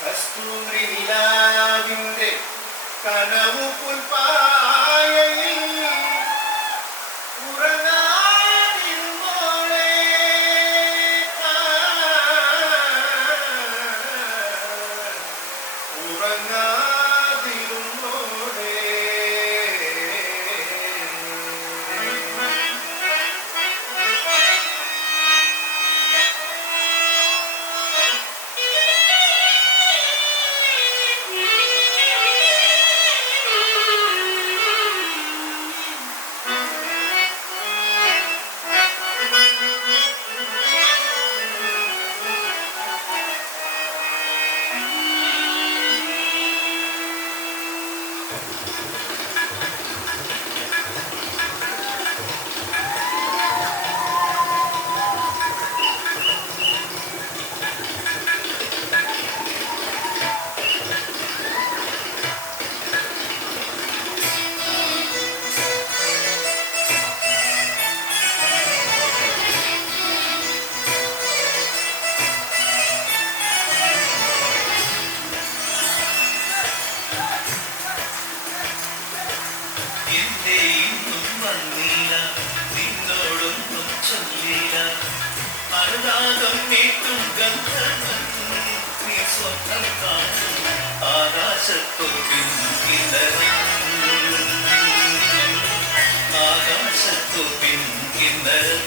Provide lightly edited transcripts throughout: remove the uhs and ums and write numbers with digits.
കസ്തൂരി നിലാവിന്റെ കനവു പുൽപ്പായയിൽ ഉറങ്ങാതിരുന്നോളെ ഉറങ്ങാതിരുന്നോളെ. അനുരാഗം നീട്ടും ഗന്ധർവൻ നീ സ്വപ്നം കാണും ആകാശത്തൊപ്പിൻ കിന്നരം ആകാശത്തൊപ്പിൻ കിന്നരം.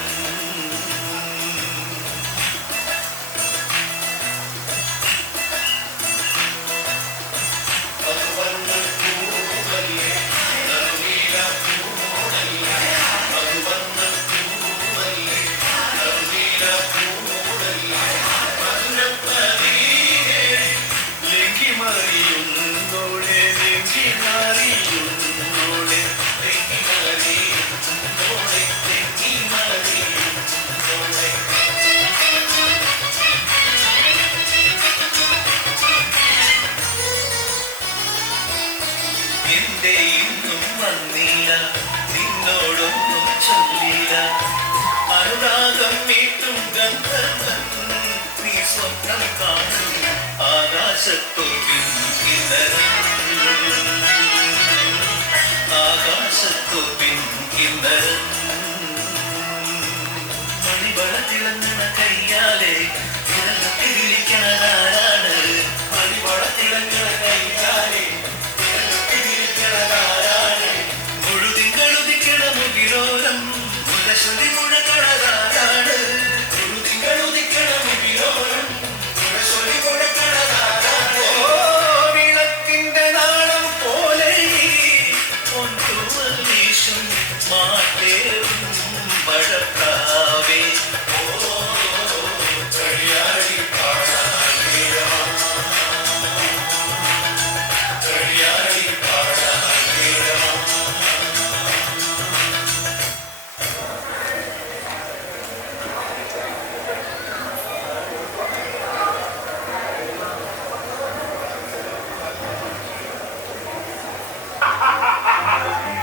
എന്റെ ഇന്നും വന്നില്ല നിന്നോടൊന്നും ചൊല്ലില്ല അനുരാഗം വീട്ടും ഗന്ധർവൻ നീ സ്വപ്നം കാണും ആകാശത്തൊപ്പിൻ കിന്നരം ആകാശത്തൊപ്പിൻ കിന്നരം. മണിവള തിളങ്ങുന്ന കയ്യാലെ വിരലത്തിൽ വിളിക്കണതാരാണ് മണിവള തിളങ്ങുന്ന കയ്യാലെ മുഴുതിങ്കളുദിക്കണ മുകിലോരം മുരശൊലി മുഴക്കണതാരാണ് മുഴുതിങ്കളുദിക്കണ മുകിലോരം മുരശൊലി മുഴക്കണതാരാണ്. വിളക്കിന്റെ നാളം പോലെ പൊൻതൂവൽ വീശും മാറ്റേറും മഴക്കാവേ കളിയാടി കളിയാടി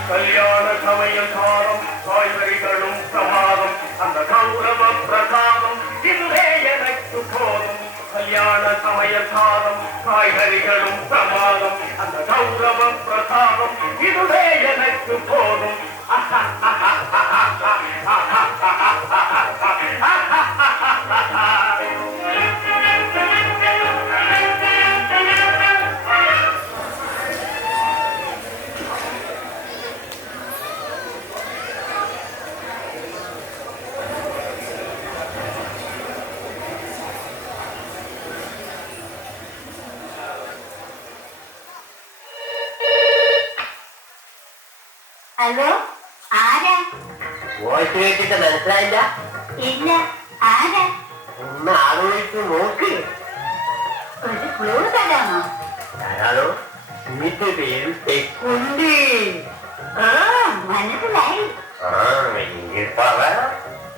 கல்யாண சமயம் சாரம் காய்கறிகளும் பிரமாதம் அந்த கௌரவ பிரசாதம் இதுவே எனக்கு போதும். கல்யாண சமயம் சாரம் காய்கறிகளும் பிரமாதம் அந்த கௌரவ பிரசாதம் இதுவே எனக்கு போதும். ഹലോ, ആരാ? വോയിസ് കേട്ടിട്ട് മനസ്സിലായില്ല? ഇല്ല, ആരാ? ഒന്ന് ആലോചിച്ച് നോക്ക്. ഒരു ക്ലൂ തരാമോ? തരാലോ. ഇതിന്റെ പേര് തെക്കുണ്ടി. ആ, മനസ്സിലായി. എങ്കിൽ പറ.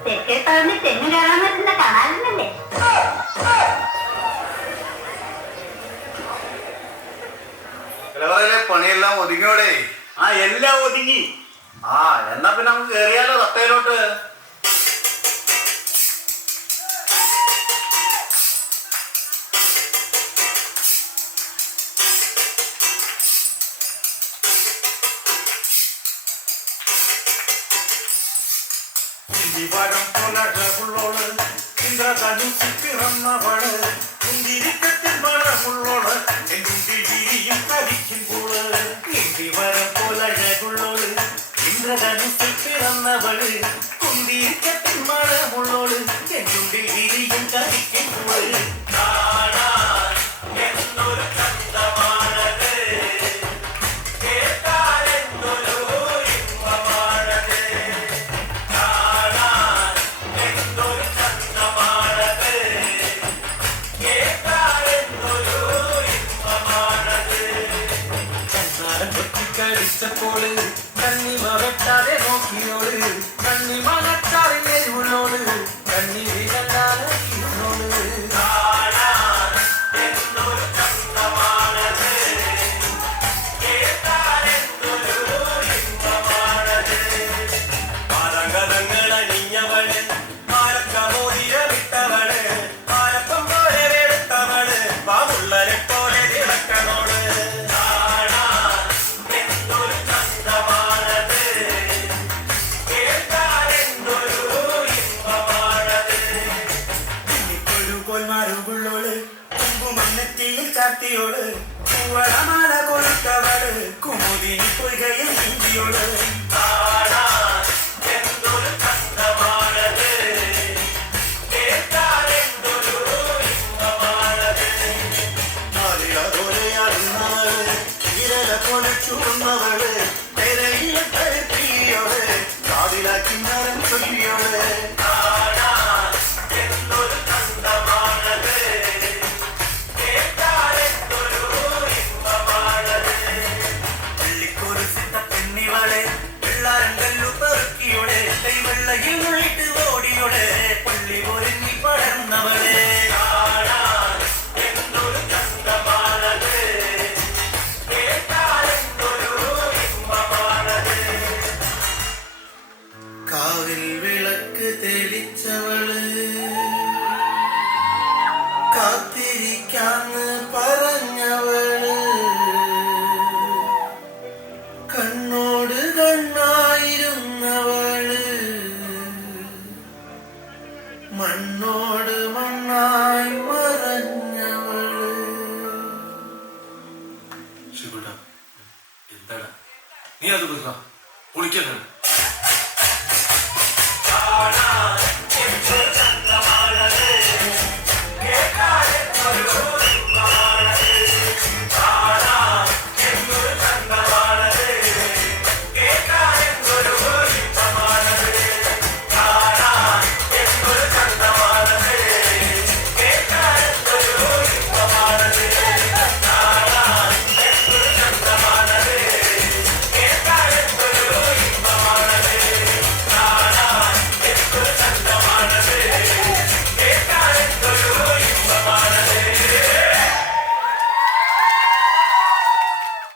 തെക്കേപ്പറമ്പ് തെങ്ങ് കാണാൻ പറ്റുന്ന കാണാറുണ്ടല്ലേ? പണിയെല്ലാം ഒതുങ്ങിയോടെ? ആ, എല്ലാം ഒതുങ്ങി. എന്നാ പിന്നെ നമുക്ക് കേറിയാലോ തത്തയിലോട്ട്. കുന്തിവരം പുലഴകുള്ളോള് ഇന്ദ്രധനുസിൽ പിറന്നവള് കുന്തിരിക്കത്തിൽ മഴമുള്ളോള് എന്നുണ്ടിൽ വിരിയും കരിക്കുമ്പോള് കുന്തിവരം പുലഴകുള്ളോള് ഇന്ദ്രധനുസിൽ പിറന്നവള് കുന്തിരിക്കത്തിൽ മഴമുള്ളോള് എന്നുണ്ടിൽ വിരിയും കരിക്കുമ്പോള് എന്നൊരു ചന്തമാണത് കേട്ടാലെന്തൊരു ഇമ്പമാണത് കാണാൻ എന്തൊരു ചന്തമാണത് കേട്ടാലെന്തൊരു ഇമ്പമാണത് ചന്ദനം പൊട്ടിക്കളിച്ചപ്പോള് കണ്ണിമ വെട്ടാതെ നോക്കിയോള് കണ്ണിമ നട്ടാറി നെരുവുള്ളോള് കണ്ണി വിരണ്ടാതെ അണിഞ്ഞവള് മാലക്കമോതിരവിട്ടവള് മാലപ്പം പോലെ വെളുത്തവള് ബാബുള്ളരെ പോലെ തിളക്കണോള് എന്തൊരു ചന്തമാണത് കേട്ടാലെന്തൊരു ഇമ്പമാണത് പിന്നിക്കൊരു കോൽമാരുള്ളോള് കുങ്കുമന്നെത്തിയിൽ ചാത്തിയോള് പൂവളമാല കൊടുത്തവള് കുമുദിനി പൊയ്കയിൽ നീന്തിയോള് എന്തൊരു ചന്തമാണത് കേട്ടാലെന്തൊരു ഇമ്പമാണത് അറിയാതോലെയാടുന്നവള് വിരല പോലെ ചൂടുന്നവള് തെരയിലെ തഴുത്തിയോള് കാതിലാക്കി നരം ചൊല്ലിയോള് എന്തൊരു ചന്തമാണത് കേട്ടാലെന്തൊരു ഇമ്പമാണത് പള്ളിക്കൊരു സിദ്ധ പെണ്ണിവളെ വെള്ളാരങ്കല്ലു പെറുക്കിയോടെ കൈവെള്ളയിൽ ഉള്ളിട്ട് ഓടിയോടെ പള്ളി പോലെ നീ പടർന്നവളെ എന്തൊരു ചന്തമാണത് കേട്ടാലെന്തൊരു ഇമ്പമാണത് കാവിൽ വിളക്ക് തെളിച്ചവള് കാത്തിരിക്കാന്ന് പറഞ്ഞവള് കണ്ണോട് കണ്ണായിരുന്നവള് മണ്ണോട് മണ്ണായി മറഞ്ഞവള് ശിവടാ എന്താണ് നീ അത് പൊളിക്കുന്നത്